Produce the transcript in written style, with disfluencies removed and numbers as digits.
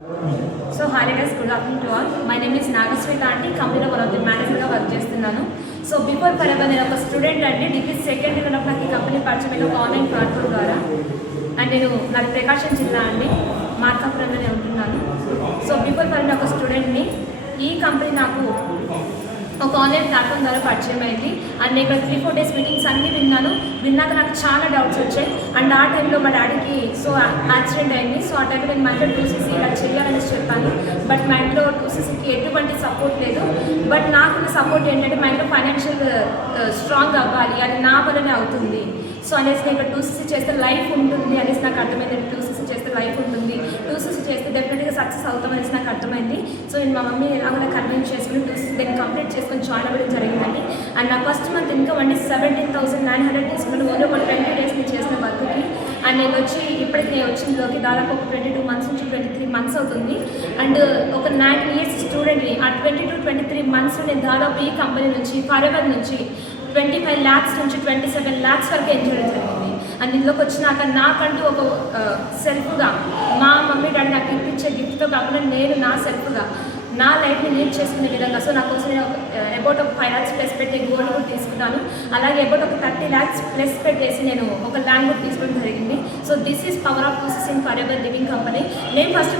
So hi guys, good afternoon to all. My name is Nagaswetha అండి. కంపెనీలో one of the మేనేజర్గా work చేస్తున్నాను. So before forever నేను ఒక స్టూడెంట్ అండి. డిగ్రీ సెకండ్ ఇయర్ ఉన్నప్పుడు నాకు ఈ కంపెనీ పరిచయం ఒక ఆన్లైన్ ప్లాట్ఫామ్ ద్వారా. అండ్ నాకు ప్రకాశం జిల్లా అండి, మార్కాపురంలోనే ఉంటున్నాను. సో బిఫోర్ ఫరెవర్ ఒక స్టూడెంట్ని. ఈ కంపెనీ నాకు ఒక ఆన్లైన్ ప్లాట్ఫామ్ ద్వారా పరిచయం అయింది. అండ్ నేను ఇక్కడ 3-4 days మీటింగ్స్ అన్నీ విన్నాక నాకు చాలా డౌట్స్ వచ్చాయి. అండ్ ఆ టైంలో మా డాడీకి యాక్సిడెంట్ అయింది. సో ఆ టైంలో నేను మా ఇంట్లో 2cc ఇలా చేయాలని చెప్పాను. బట్ మా ఇంట్లో 2ccకి ఎటువంటి సపోర్ట్ లేదు. బట్ నాకున్న సపోర్ట్ ఏంటంటే మా ఇంట్లో ఫైనాన్షియల్ స్ట్రాంగ్ అవ్వాలి, అది నా వల్లనే అవుతుంది. సో అనేసి నేను ఇక్కడ 2cc చేస్తే లైఫ్ ఉంటుంది అనేసి నాకు అర్థమైంది. 2cc చేస్తే లైఫ్ ఉంటుంది, 2cc చేస్తే డెఫినెట్గా సక్సెస్ అవుతాం అనేసి నాకు అర్థమైంది. సో నేను మా మమ్మీ ఎలాగో కన్విన్స్ చేసుకుని 2cc దాన్ని కంప్లీట్ చేసుకొని జాయిన్ అవ్వడం జరిగిందండి. అండ్ నా ఫస్ట్ మంత్ ఇన్కమ్ అండి 17,900 తీసుకుని ఓన్లీ ఒక 20 days నేను చేసిన వర్క్కి. అండ్ నేను ఇప్పటికి నేను వచ్చినలోకి దాదాపు ఒక 22 months నుంచి 23 months అవుతుంది. అండ్ ఒక 9 years స్టూడెంట్ని ఆ 22-23 months నేను దాదాపు ఈ కంపెనీ నుంచి ఫరెవర్ నుంచి 25 lakhs నుంచి 27 lakhs వరకు ఎంజాయ్ జరిగింది. అండ్ ఇందులోకి వచ్చినాక నాకంటూ ఒక సెల్ఫ్గా మా మమ్మీ డాడీ నాకు ఇప్పించే గిఫ్ట్తో కాకుండా నేను నా సెల్ఫ్గా నా లైఫ్ని లీడ్ చేసుకునే విధంగా. సో నాకోసం నేను అబౌట్ ఒక 5 lakhs ప్లస్ పెట్టి గోల్డ్ కూడా తీసుకున్నాను. అలాగే అబౌట్ ఒక 30 lakhs ప్లస్ పెట్టేసి నేను ఒక ల్యాండ్ కూడా తీసుకోవడం జరిగింది. So this is power of 2cc in forever living company. నేను ఫస్ట్